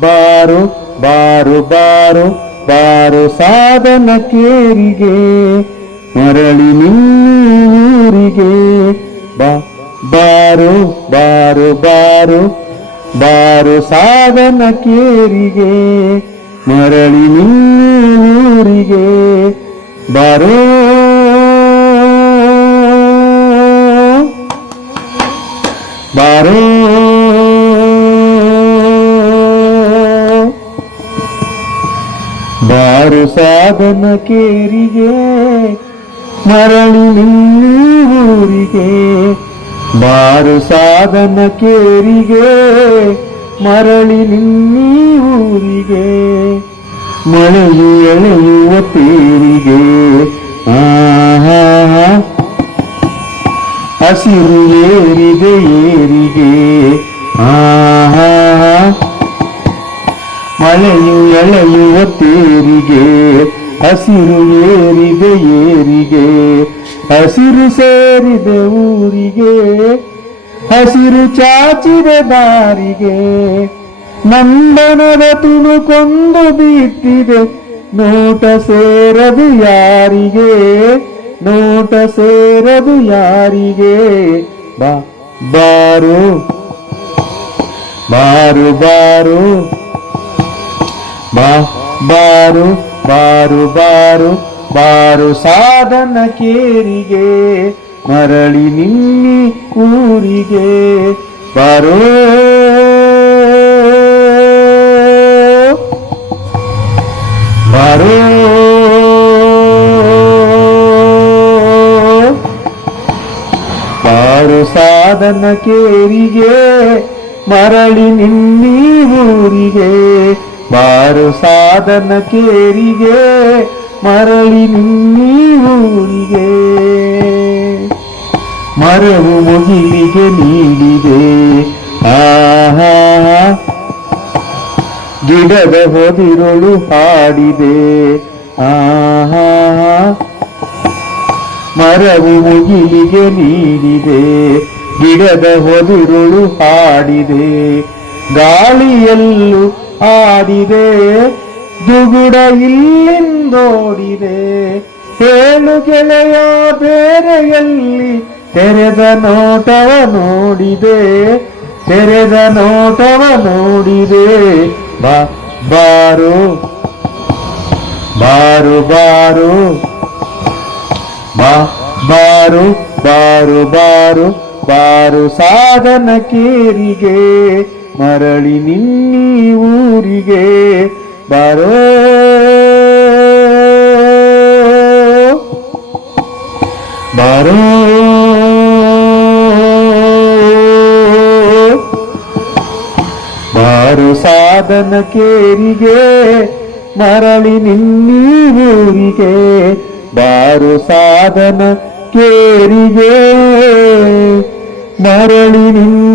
ಬಾರು ಬಾರು ಬಾರು ಬಾರು ಸಾಧನ ಕೇರಿಗೆ ಮರಳಿ ನಿನ್ನೂರಿಗೆ. ಬಾ ಬಾರು ಬಾರು ಬಾರು ಬಾರು ಸಾಧನ ಕೇರಿಗೆ ಮರಳಿ ನಿನ್ನೂರಿಗೆ ಬಾರೋ. ಬಾರೋ. ಬಾರು ಸಾಧನ ಕೇರಿಗೆ ಮರಳಿ ನಿನ್ನೂರಿಗೆ ಬಾರು ಸಾಧನ ಕೇರಿಗೆ, ಮರಳಿ ನಿನ್ನೂರಿಗೆ ಮಳೆಯು ಎಳೆಯುವ ಆಹಾ ಹಸಿರು ಏರಿದೆ ಏರಿಗೆ. ಆಹಾ ಮಳೆಯು ಎಳೆಯುವ ತೇರಿಗೆ ಹಸಿರು ಏರಿದೆ ಏರಿಗೆ. ಹಸಿರು ಸೇರಿದೆ ಊರಿಗೆ, ಹಸಿರು ಚಾಚಿದೆ ಬಾರಿಗೆ ನಂದನದ ತುಣುಕೊಂದು ಬಿತ್ತಿದೆ ನೋಟ ಸೇರದು ಯಾರಿಗೆ, ನೋಟ ಸೇರದು ಯಾರಿಗೆ. ಬಾ, ಬಾರು ಬಾರು ಬಾರು, ಬಾ, ಬಾರು ಬಾರು ಬಾರು. ಬಾರು ಸಾಧನ ಕೇರಿಗೆ, ಮರಳಿ ನಿನ್ನಿ ಊರಿಗೆ ಬಾರೋ. ಬಾರೋ. ಬಾರು ಸಾಧನ ಕೇರಿಗೆ, ಮರಳಿ ನಿನ್ನಿ ಊರಿಗೆ. ಬಾರು ಸಾಧನ ಕೇರಿಗೆ ಮರಳಿ ನಿನ್ನೀ ಊರಿಗೆ. ಮರವು ಮುಗಿಲಿಗೆ ನೀಡಿದೆ. ಆಹಾ. ಗಿಡದ ಹೊದಿರುಳು ಹಾಡಿದೆ. ಆಹಾ. ಮರವು ಮುಗಿಲಿಗೆ ನೀಡಿದೆ. ಗಿಡದ ಹೊದಿರುಳು ಹಾಡಿದೆ. ಗಾಳಿಯಲ್ಲೂ ಆಡಿದೆ ದುಗುಡ ಇಲ್ಲಿಂದೋಡಿದೆ. ಹೇಳು ಗೆಳೆಯ ಬೇರೆಯಲ್ಲಿ ತೆರೆದ ನೋಟವ ನೋಡಿದೆ. ತೆರೆದ ನೋಟವ ನೋಡಿದೆ. ಬಾ, ಬಾರು. ಬಾರು ಬಾರು. ಬಾ, ಬಾರು ಬಾರು ಬಾರು. ಬಾರು ಸಾಧನ ಕೇರಿಗೆ, ಮರಳಿ ನಿನ್ನೀ ಊರಿಗೆ. ಬಾರೋ. ಬಾರೋ. ಬಾರು ಸಾಧನ ಕೇರಿಗೆ ಮರಳಿ ನಿನ್ನೀರಿಗೆ ಬಾರು ಸಾಧನ ಕೇರಿಗೆ ಮರಳಿ ನಿನ್ನೀ